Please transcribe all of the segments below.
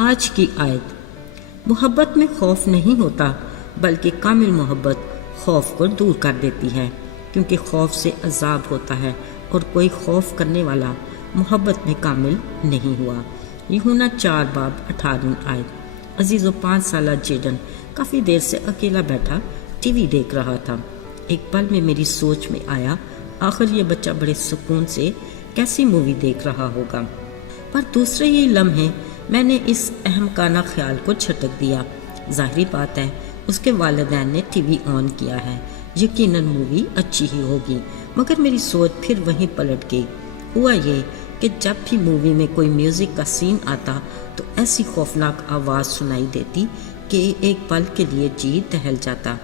آج کی آیت: محبت میں خوف نہیں ہوتا بلکہ کامل محبت خوف کو دور کر دیتی ہے، کیونکہ خوف سے عذاب ہوتا ہے اور کوئی خوف کرنے والا محبت میں کامل نہیں ہوا۔ یوحنا 4 باب 18 آیت۔ عزیزو، 5 سالہ جیڈن کافی دیر سے اکیلا بیٹھا ٹی وی دیکھ رہا تھا۔ ایک پل میں میری سوچ میں آیا، آخر یہ بچہ بڑے سکون سے کیسی مووی دیکھ رہا ہوگا، پر دوسرے ہی لمحے میں نے اس احمقانہ خیال کو جھٹک دیا۔ ظاہری بات ہے اس کے والدین نے ٹی وی آن کیا ہے، یقیناً مووی اچھی ہی ہوگی، مگر میری سوچ پھر وہیں پلٹ گئی۔ ہوا یہ کہ جب بھی مووی میں کوئی میوزک کا سین آتا تو ایسی خوفناک آواز سنائی دیتی کہ ایک پل کے لیے جی دہل جاتا۔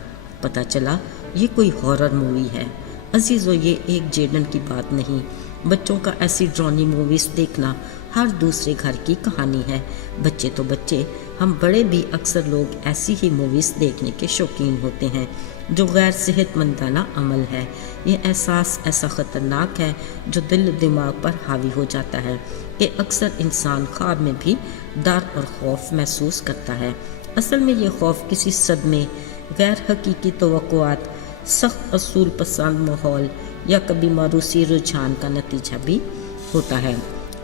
پتہ چلا یہ کوئی ہارر مووی ہے۔ عزیزو، یہ ایک جیڈن کی بات نہیں، بچوں کا ایسی ڈرانی موویز دیکھنا ہر دوسرے گھر کی کہانی ہے۔ بچے تو بچے، ہم بڑے بھی اکثر لوگ ایسی ہی موویز دیکھنے کے شوقین ہوتے ہیں، جو غیر صحت مندانہ عمل ہے۔ یہ احساس ایسا خطرناک ہے جو دل و دماغ پر حاوی ہو جاتا ہے کہ اکثر انسان خواب میں بھی ڈر اور خوف محسوس کرتا ہے۔ اصل میں یہ خوف کسی صدمے، غیر حقیقی توقعات، سخت اصول پسند ماحول یا کبھی موروثی رجحان کا نتیجہ بھی ہوتا ہے۔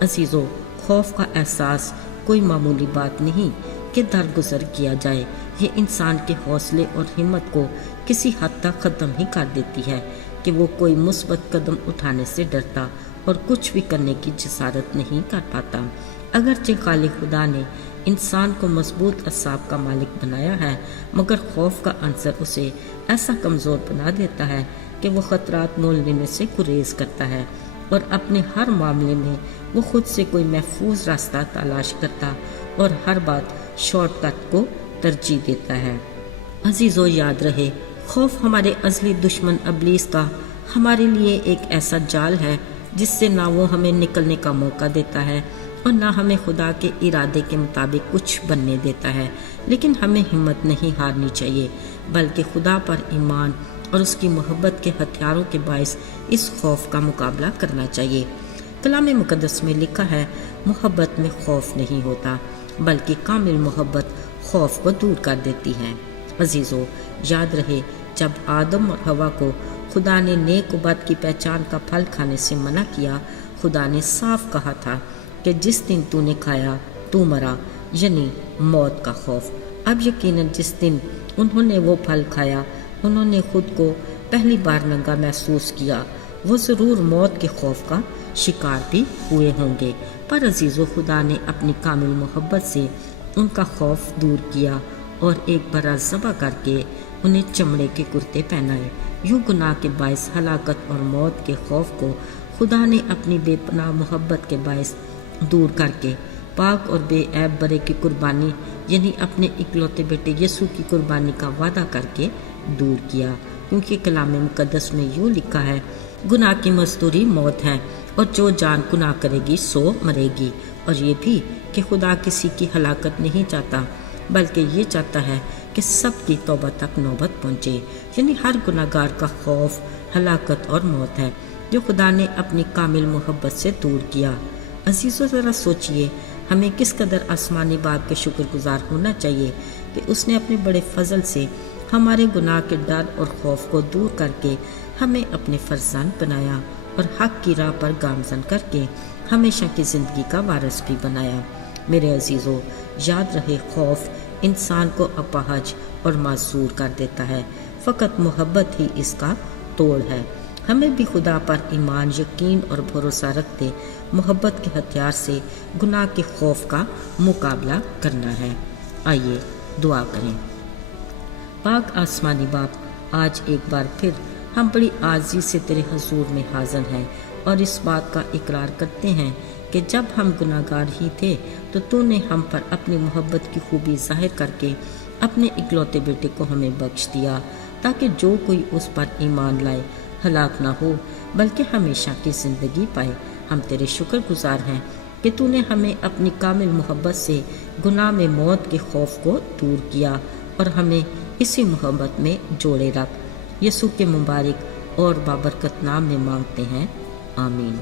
عزیزو، خوف کا احساس کوئی معمولی بات نہیں کہ درگزر کیا جائے۔ یہ انسان کے حوصلے اور ہمت کو کسی حد تک ختم ہی کر دیتی ہے کہ وہ کوئی مثبت قدم اٹھانے سے ڈرتا اور کچھ بھی کرنے کی جسارت نہیں کر پاتا۔ اگرچہ خالق خدا نے انسان کو مضبوط اعصاب کا مالک بنایا ہے، مگر خوف کا عنصر اسے ایسا کمزور بنا دیتا ہے کہ وہ خطرات مول لینے سے گریز کرتا ہے اور اپنے ہر معاملے میں وہ خود سے کوئی محفوظ راستہ تلاش کرتا اور ہر بات شارٹ کٹ کو ترجیح دیتا ہے۔ عزیزو، یاد رہے، خوف ہمارے ازلی دشمن ابلیس کا ہمارے لیے ایک ایسا جال ہے جس سے نہ وہ ہمیں نکلنے کا موقع دیتا ہے اور نہ ہمیں خدا کے ارادے کے مطابق کچھ بننے دیتا ہے۔ لیکن ہمیں ہمت نہیں ہارنی چاہیے، بلکہ خدا پر ایمان اور اس کی محبت کے ہتھیاروں کے باعث اس خوف کا مقابلہ کرنا چاہیے۔ کلام مقدس میں لکھا ہے، محبت میں خوف نہیں ہوتا بلکہ کامل محبت خوف کو دور کر دیتی ہے۔ عزیزو، یاد رہے، جب آدم اور حوا کو خدا نے نیک و بد کی پہچان کا پھل کھانے سے منع کیا، خدا نے صاف کہا تھا کہ جس دن تو نے کھایا تو مرا، یعنی موت کا خوف۔ اب یقیناً جس دن انہوں نے وہ پھل کھایا، انہوں نے خود کو پہلی بار ننگا محسوس کیا۔ وہ ضرور موت کے خوف کا شکار بھی ہوئے ہوں گے، پر عزیزو، خدا نے اپنی کامل محبت سے ان کا خوف دور کیا اور ایک برا ذبح کر کے انہیں چمڑے کے کرتے پہنائے۔ یوں گناہ کے باعث ہلاکت اور موت کے خوف کو خدا نے اپنی بے پناہ محبت کے باعث دور کر کے پاک اور بے عیب برے کی قربانی، یعنی اپنے اکلوتے بیٹے یسوع کی قربانی کا وعدہ کر کے دور کیا۔ کیونکہ کلام مقدس میں یوں لکھا ہے، گناہ کی مزدوری موت ہے اور جو جان گناہ کرے گی سو مرے گی۔ اور یہ بھی کہ خدا کسی کی ہلاکت نہیں چاہتا، بلکہ یہ چاہتا ہے کہ سب کی توبہ تک نوبت پہنچے، یعنی ہر گناہ گار کا خوف ہلاکت اور موت ہے جو خدا نے اپنی کامل محبت سے دور کیا۔ عزیزو، ذرا سوچئے، ہمیں کس قدر آسمانی باپ کے شکر گزار ہونا چاہیے کہ اس نے اپنے بڑے فضل سے ہمارے گناہ کے ڈر اور خوف کو دور کر کے ہمیں اپنے فرزند بنایا اور حق کی راہ پر گامزن کر کے ہمیشہ کی زندگی کا وارث بھی بنایا۔ میرے عزیزو، یاد رہے، خوف انسان کو اپاہج اور معذور کر دیتا ہے، فقط محبت ہی اس کا توڑ ہے۔ ہمیں بھی خدا پر ایمان، یقین اور بھروسہ رکھتے محبت کے ہتھیار سے گناہ کے خوف کا مقابلہ کرنا ہے۔ آئیے دعا کریں۔ پاک آسمانی باپ، آج ایک بار پھر ہم بڑی عاجزی سے تیرے حضور میں حاضر ہیں اور اس بات کا اقرار کرتے ہیں کہ جب ہم گناہ گار ہی تھے تو نے ہم پر اپنی محبت کی خوبی ظاہر کر کے اپنے اکلوتے بیٹے کو ہمیں بخش دیا، تاکہ جو کوئی اس پر ایمان لائے ہلاک نہ ہو بلکہ ہمیشہ کی زندگی پائے۔ ہم تیرے شکر گزار ہیں کہ تو نے ہمیں اپنی کامل محبت سے گناہ میں موت کے خوف کو دور کیا اور ہمیں اسی محبت میں جوڑے رکھ۔ یسوع کے مبارک اور بابرکت نام میں مانگتے ہیں، آمین۔